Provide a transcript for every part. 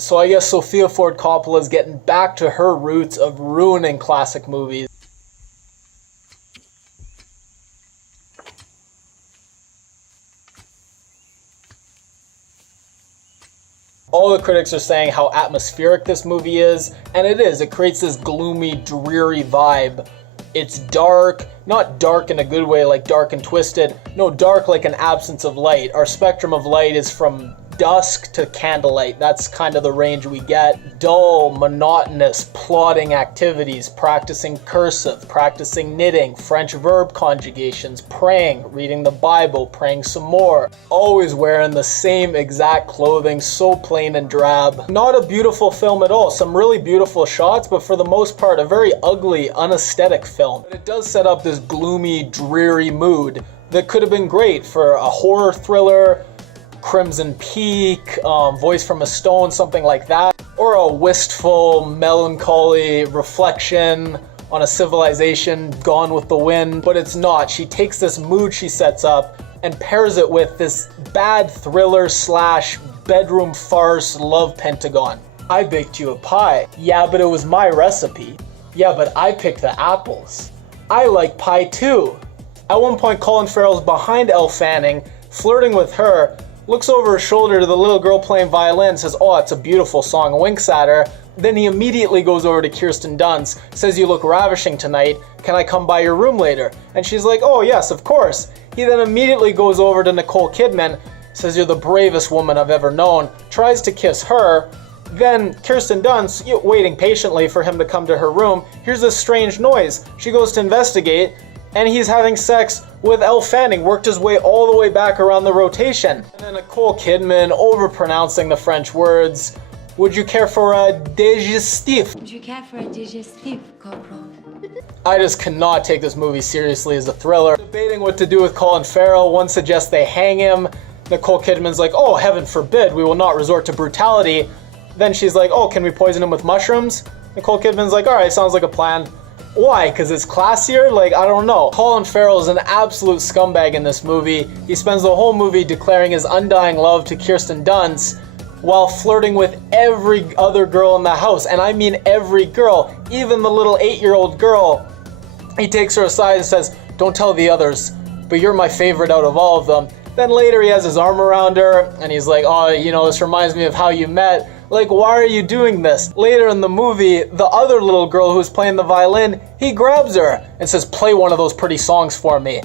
So I guess Sofia Ford Coppola is getting back to her roots of ruining classic movies. All the critics are saying how atmospheric this movie is, and it is. It creates this gloomy, dreary vibe. It's dark, not dark in a good way like dark and twisted, no, dark like an absence of light. Our spectrum of light is from dusk to candlelight. That's kind of the range we get. Dull, monotonous, plodding activities, practicing cursive, practicing knitting, French verb conjugations, praying, reading the Bible, praying some more. Always wearing the same exact clothing, so plain and drab. Not a beautiful film at all. Some really beautiful shots, but for the most part, a very ugly, unaesthetic film. But it does set up this gloomy, dreary mood that could have been great for a horror thriller, Crimson Peak, Voice from a Stone, something like that. Or a wistful, melancholy reflection on a civilization gone with the wind. But it's not. She takes this mood she sets up and pairs it with this bad thriller slash bedroom farce love pentagon. I baked you a pie. Yeah, but it was my recipe. Yeah, but I picked the apples. I like pie too. At one point, Colin Farrell's behind Elle Fanning, flirting with her, looks over his shoulder to the little girl playing violin, says, "Oh, it's a beautiful song," winks at her. Then he immediately goes over to Kirsten Dunst, says, "You look ravishing tonight. Can I come by your room later?" And she's like, "Oh, yes, of course." He then immediately goes over to Nicole Kidman, says, "You're the bravest woman I've ever known," tries to kiss her. Then Kirsten Dunst, waiting patiently for him to come to her room, hears this strange noise. She goes to investigate, and he's having sex with Elle Fanning, worked his way all the way back around the rotation. And then Nicole Kidman, overpronouncing the French words, "Would you care for a digestif?" Would you care for a digestif, Corporal? I just cannot take this movie seriously as a thriller. Debating what to do with Colin Farrell, one suggests they hang him. Nicole Kidman's like, "Oh, heaven forbid, we will not resort to brutality." Then she's like, "Oh, can we poison him with mushrooms?" Nicole Kidman's like, "All right, sounds like a plan." Why? Because it's classier? Like, I don't know. Colin Farrell is an absolute scumbag in this movie. He spends the whole movie declaring his undying love to Kirsten Dunst while flirting with every other girl in the house. And I mean every girl, even the little 8-year-old girl. He takes her aside and says, "Don't tell the others, but you're my favorite out of all of them." Then later he has his arm around her and he's like, "Oh, you know, this reminds me of how you met." Like, why are you doing this? Later in the movie, the other little girl who's playing the violin, he grabs her and says, "Play one of those pretty songs for me."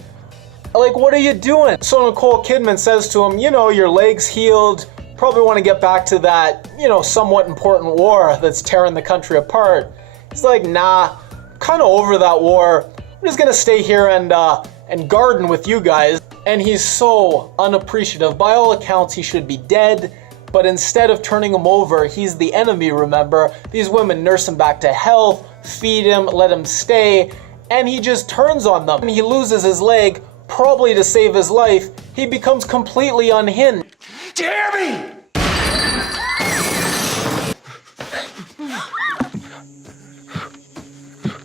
Like, what are you doing? So Nicole Kidman says to him, "You know, your leg's healed. Probably want to get back to that, you know, somewhat important war that's tearing the country apart." He's like, "Nah, kind of over that war. I'm just gonna stay here and garden with you guys." And he's so unappreciative. By all accounts, he should be dead. But instead of turning him over, he's the enemy, remember? These women nurse him back to health, feed him, let him stay, and he just turns on them. And he loses his leg, probably to save his life. He becomes completely unhinged. Do you hear me?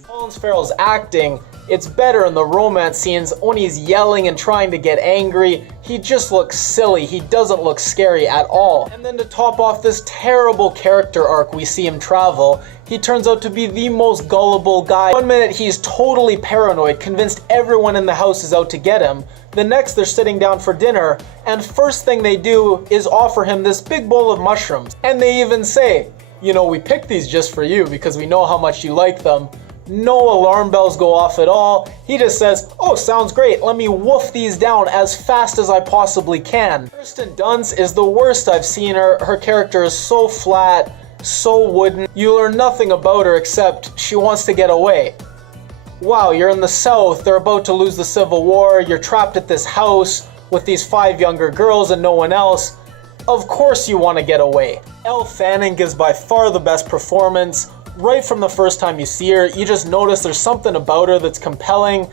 Colin Farrell's acting, it's better in the romance scenes when he's yelling and trying to get angry. He just looks silly. He doesn't look scary at all. And then to top off this terrible character arc we see him travel, he turns out to be the most gullible guy. One minute he's totally paranoid, convinced everyone in the house is out to get him. The next they're sitting down for dinner, and first thing they do is offer him this big bowl of mushrooms. And they even say, "You know, we picked these just for you because we know how much you like them." No alarm bells go off at all. He just says, "Oh, sounds great. Let me wolf these down as fast as I possibly can." Kirsten Dunst is the worst I've seen her. Her character is so flat, so wooden. You learn nothing about her except she wants to get away. Wow, you're in the South. They're about to lose the Civil War. You're trapped at this house with these 5 younger girls and no one else. Of course you want to get away. Elle Fanning gives by far the best performance. Right from the first time you see her, you just notice there's something about her that's compelling.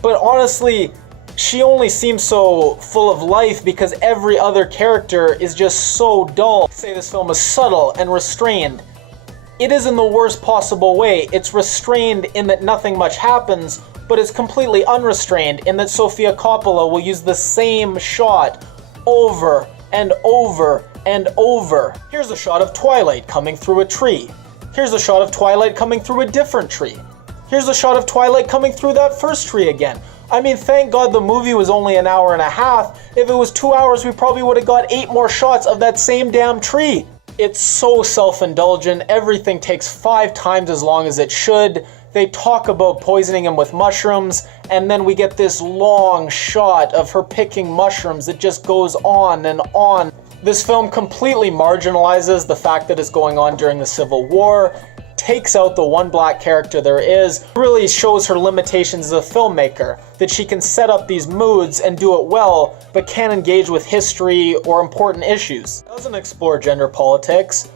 But honestly, she only seems so full of life because every other character is just so dull. I say this film is subtle and restrained. It is in the worst possible way. It's restrained in that nothing much happens, but it's completely unrestrained in that Sofia Coppola will use the same shot over and over and over. Here's a shot of Twilight coming through a tree. Here's a shot of Twilight coming through a different tree. Here's a shot of Twilight coming through that first tree again. I mean, thank God the movie was only an hour and a half. If it was 2 hours, we probably would have got 8 more shots of that same damn tree. It's so self-indulgent. Everything takes 5 times as long as it should. They talk about poisoning him with mushrooms, and then we get this long shot of her picking mushrooms that just goes on and on. This film completely marginalizes the fact that it's going on during the Civil War, takes out the one black character there is, really shows her limitations as a filmmaker, that she can set up these moods and do it well, but can't engage with history or important issues. It doesn't explore gender politics.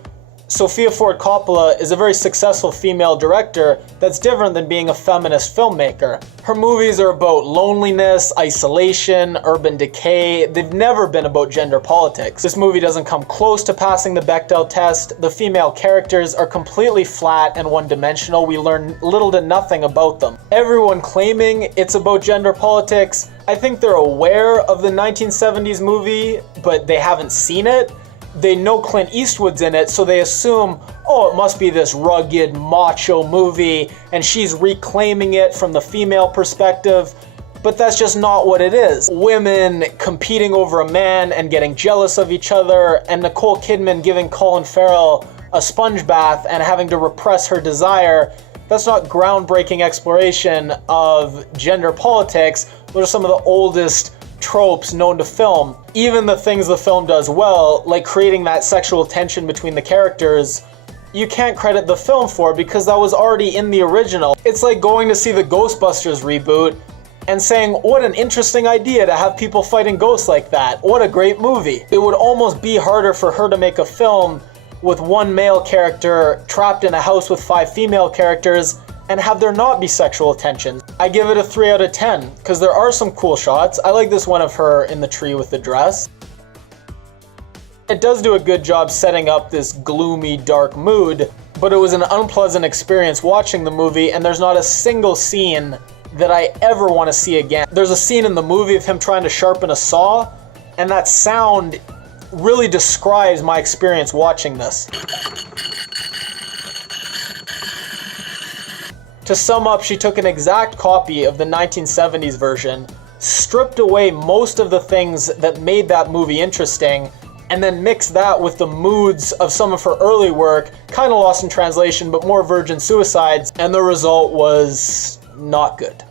Sofia Ford Coppola is a very successful female director that's different than being a feminist filmmaker. Her movies are about loneliness, isolation, urban decay. They've never been about gender politics. This movie doesn't come close to passing the Bechdel test. The female characters are completely flat and one-dimensional. We learn little to nothing about them. Everyone claiming it's about gender politics, I think they're aware of the 1970s movie, but they haven't seen it. They know Clint Eastwood's in it, so they assume, oh, it must be this rugged, macho movie, and she's reclaiming it from the female perspective. But that's just not what it is. Women competing over a man and getting jealous of each other, and Nicole Kidman giving Colin Farrell a sponge bath and having to repress her desire. That's not groundbreaking exploration of gender politics. Those are some of the oldest tropes known to film. Even the things the film does well, like creating that sexual tension between the characters, you can't credit the film for because that was already in the original. It's like going to see the Ghostbusters reboot and saying, what an interesting idea to have people fighting ghosts like that. What a great movie. It would almost be harder for her to make a film with one male character trapped in a house with 5 female characters and have there not be sexual tension. I give it a 3 out of 10, because there are some cool shots. I like this one of her in the tree with the dress. It does do a good job setting up this gloomy, dark mood, but it was an unpleasant experience watching the movie, and there's not a single scene that I ever want to see again. There's a scene in the movie of him trying to sharpen a saw, and that sound really describes my experience watching this. To sum up, she took an exact copy of the 1970s version, stripped away most of the things that made that movie interesting, and then mixed that with the moods of some of her early work, kind of lost in translation, but more virgin suicides, and the result was not good.